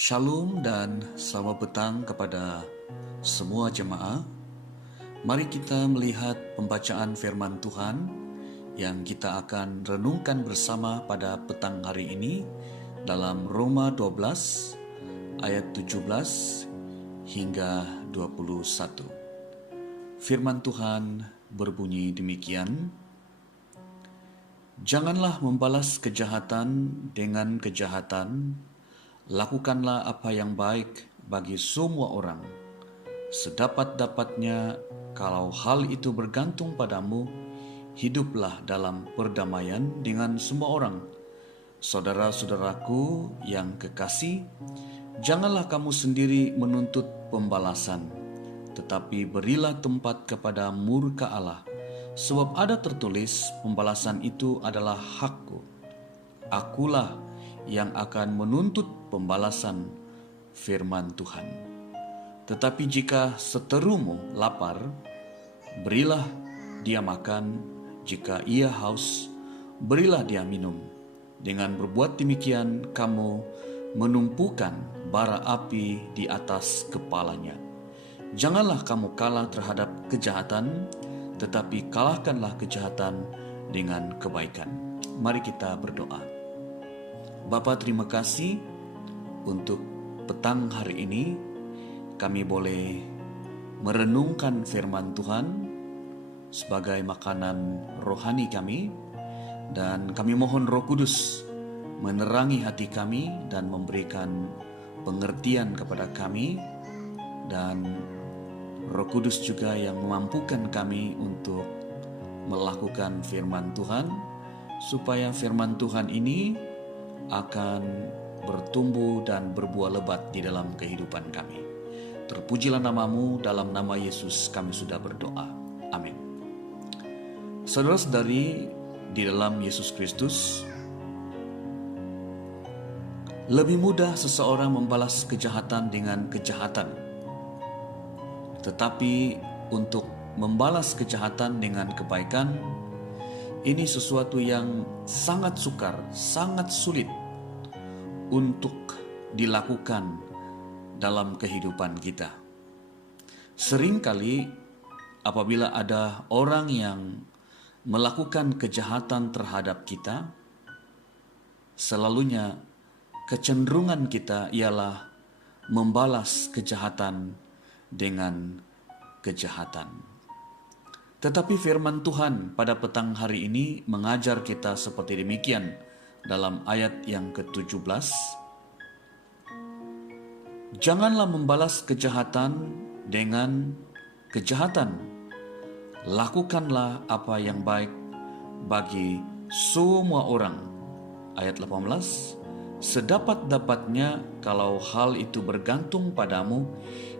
Shalom dan selamat petang kepada semua jemaat. Mari kita melihat pembacaan firman Tuhan yang kita akan renungkan bersama pada petang hari ini dalam Roma 12 ayat 17 hingga 21. Firman Tuhan berbunyi demikian: Janganlah membalas kejahatan dengan kejahatan. Lakukanlah apa yang baik bagi semua orang. Sedapat-dapatnya, kalau hal itu bergantung padamu, hiduplah dalam perdamaian dengan semua orang. Saudara-saudaraku yang kekasih, janganlah kamu sendiri menuntut pembalasan, tetapi berilah tempat kepada murka Allah. Sebab ada tertulis, pembalasan itu adalah hakku. Akulah yang akan menuntut pembalasan, firman Tuhan. Tetapi jika seterumu lapar, berilah dia makan. Jika ia haus, berilah dia minum. Dengan berbuat demikian, kamu menumpukan bara api di atas kepalanya. Janganlah kamu kalah terhadap kejahatan, tetapi kalahkanlah kejahatan dengan kebaikan. Mari kita berdoa. Bapa, terima kasih untuk petang hari ini kami boleh merenungkan firman Tuhan sebagai makanan rohani kami, dan kami mohon Roh Kudus menerangi hati kami dan memberikan pengertian kepada kami, dan Roh Kudus juga yang memampukan kami untuk melakukan firman Tuhan, supaya firman Tuhan ini akan bertumbuh dan berbuah lebat di dalam kehidupan kami. Terpujilah namamu, dalam nama Yesus kami sudah berdoa. Amin. Saudara-saudari di dalam Yesus Kristus, lebih mudah seseorang membalas kejahatan dengan kejahatan. Tetapi untuk membalas kejahatan dengan kebaikan, ini sesuatu yang sangat sukar, sangat sulit untuk dilakukan dalam kehidupan kita. Seringkali apabila ada orang yang melakukan kejahatan terhadap kita, selalunya kecenderungan kita ialah membalas kejahatan dengan kejahatan. Tetapi firman Tuhan pada petang hari ini mengajar kita seperti demikian dalam ayat yang ke-17. Janganlah membalas kejahatan dengan kejahatan. Lakukanlah apa yang baik bagi semua orang. Ayat 18. Sedapat-dapatnya, kalau hal itu bergantung padamu,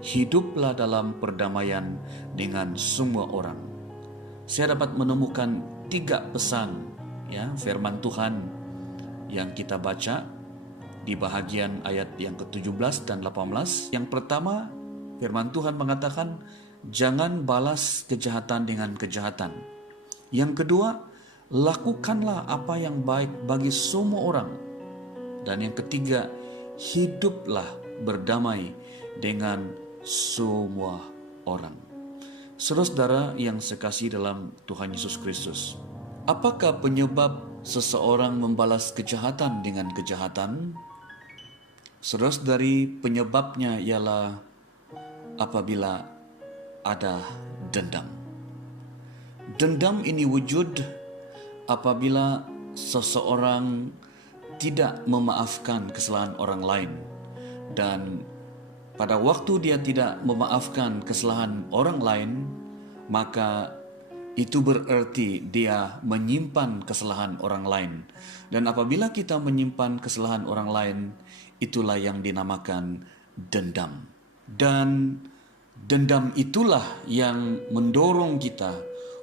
hiduplah dalam perdamaian dengan semua orang. Saya dapat menemukan 3 pesan firman Tuhan yang kita baca di bahagian ayat yang ke-17 dan 18. Yang pertama, firman Tuhan mengatakan, jangan balas kejahatan dengan kejahatan. Yang kedua, lakukanlah apa yang baik bagi semua orang. Dan yang ketiga, hiduplah berdamai dengan semua orang. Saudara-saudara yang sekasih dalam Tuhan Yesus Kristus, apakah penyebab seseorang membalas kejahatan dengan kejahatan? Saudara-saudari, penyebabnya ialah apabila ada dendam. Dendam ini wujud apabila seseorang tidak memaafkan kesalahan orang lain, dan pada waktu dia tidak memaafkan kesalahan orang lain, maka itu berarti dia menyimpan kesalahan orang lain. Dan apabila kita menyimpan kesalahan orang lain, itulah yang dinamakan dendam. Dan dendam itulah yang mendorong kita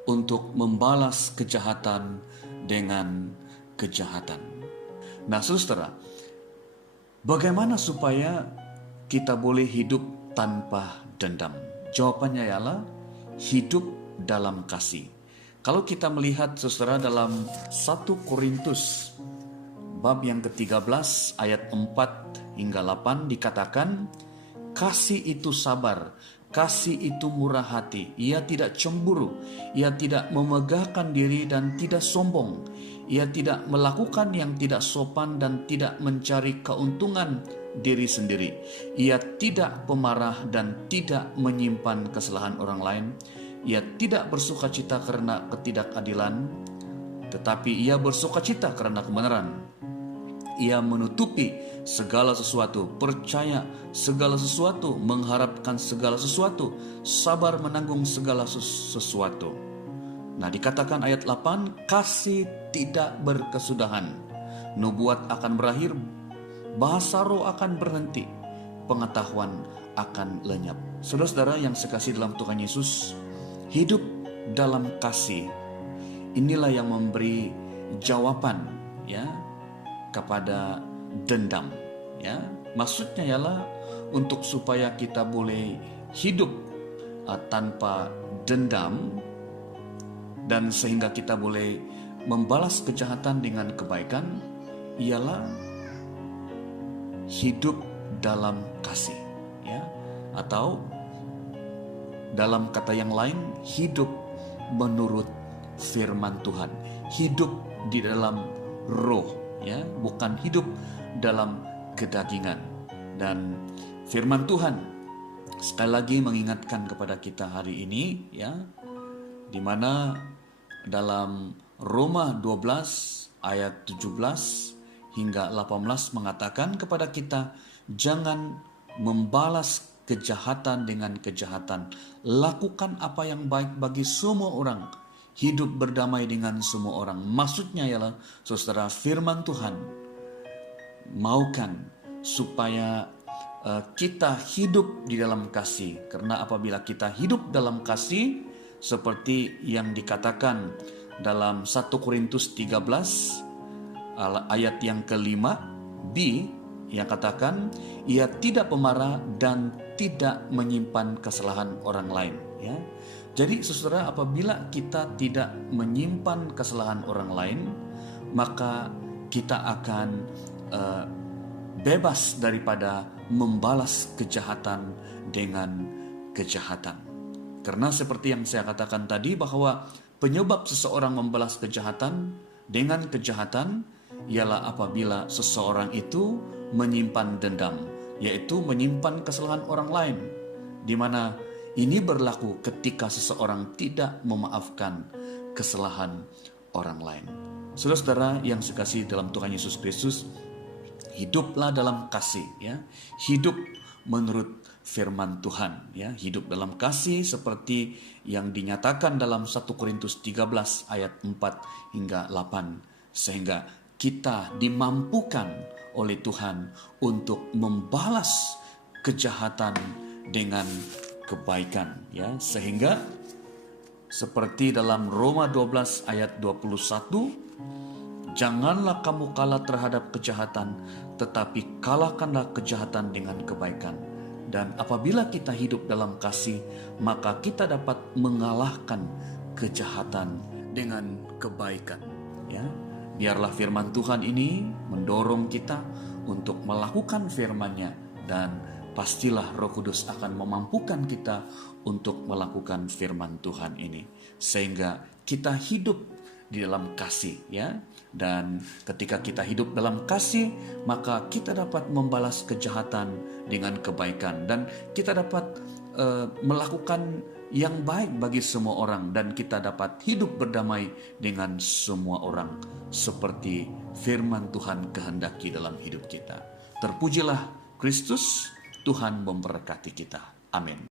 untuk membalas kejahatan dengan kejahatan. Nah, saudara, bagaimana supaya kita boleh hidup tanpa dendam? Jawabannya ialah hidup dalam kasih. Kalau kita melihat saudara dalam 1 Korintus bab yang ke-13 ayat 4 hingga 8 dikatakan, kasih itu sabar, kasih itu murah hati, ia tidak cemburu, ia tidak memegahkan diri dan tidak sombong, ia tidak melakukan yang tidak sopan dan tidak mencari keuntungan diri sendiri, ia tidak pemarah dan tidak menyimpan kesalahan orang lain, ia tidak bersukacita karena ketidakadilan, tetapi ia bersukacita karena kebenaran. Ia menutupi segala sesuatu, percaya segala sesuatu, mengharapkan segala sesuatu, sabar menanggung segala sesuatu. Nah, dikatakan ayat 8, kasih tidak berkesudahan, nubuat akan berakhir, bahasa roh akan berhenti, pengetahuan akan lenyap. Saudara-saudara yang sekasih dalam Tuhan Yesus, hidup dalam kasih, inilah yang memberi jawaban kepada dendam. Maksudnya ialah untuk supaya kita boleh hidup tanpa dendam, dan sehingga kita boleh membalas kejahatan dengan kebaikan, ialah hidup dalam kasih, atau dalam kata yang lain, hidup menurut firman Tuhan, hidup di dalam roh, bukan hidup dalam kedagingan. Dan firman Tuhan sekali lagi mengingatkan kepada kita hari ini, di mana dalam Roma 12 ayat 17 hingga 18 mengatakan kepada kita, jangan membalas kejahatan dengan kejahatan, lakukan apa yang baik bagi semua orang, hidup berdamai dengan semua orang. Maksudnya ialah, saudara, firman Tuhan maukan supaya kita hidup di dalam kasih. Karena apabila kita hidup dalam kasih, seperti yang dikatakan dalam 1 Korintus 13 ayat yang ke-5b, yang katakan, ia tidak pemarah dan tidak menyimpan kesalahan orang lain. Jadi saudara, apabila kita tidak menyimpan kesalahan orang lain, maka kita akan bebas daripada membalas kejahatan dengan kejahatan. Karena seperti yang saya katakan tadi, bahwa penyebab seseorang membalas kejahatan dengan kejahatan ialah apabila seseorang itu menyimpan dendam, yaitu menyimpan kesalahan orang lain, di mana ini berlaku ketika seseorang tidak memaafkan kesalahan orang lain. Saudara-saudara yang sekasih dalam Tuhan Yesus Kristus, hiduplah dalam kasih, hidup menurut firman Tuhan, hidup dalam kasih seperti yang dinyatakan dalam 1 Korintus 13 ayat 4 hingga 8, sehingga kita dimampukan oleh Tuhan untuk membalas kejahatan dengan kebaikan, sehingga seperti dalam Roma 12 ayat 21, janganlah kamu kalah terhadap kejahatan, tetapi kalahkanlah kejahatan dengan kebaikan. Dan apabila kita hidup dalam kasih, maka kita dapat mengalahkan kejahatan dengan kebaikan. Biarlah firman Tuhan ini mendorong kita untuk melakukan firman-Nya, dan pastilah Roh Kudus akan memampukan kita untuk melakukan firman Tuhan ini, sehingga kita hidup di dalam kasih, Dan ketika kita hidup dalam kasih, maka kita dapat membalas kejahatan dengan kebaikan, dan kita dapat melakukan yang baik bagi semua orang, dan kita dapat hidup berdamai dengan semua orang seperti firman Tuhan kehendaki dalam hidup kita. Terpujilah Kristus. Tuhan memberkati kita. Amin.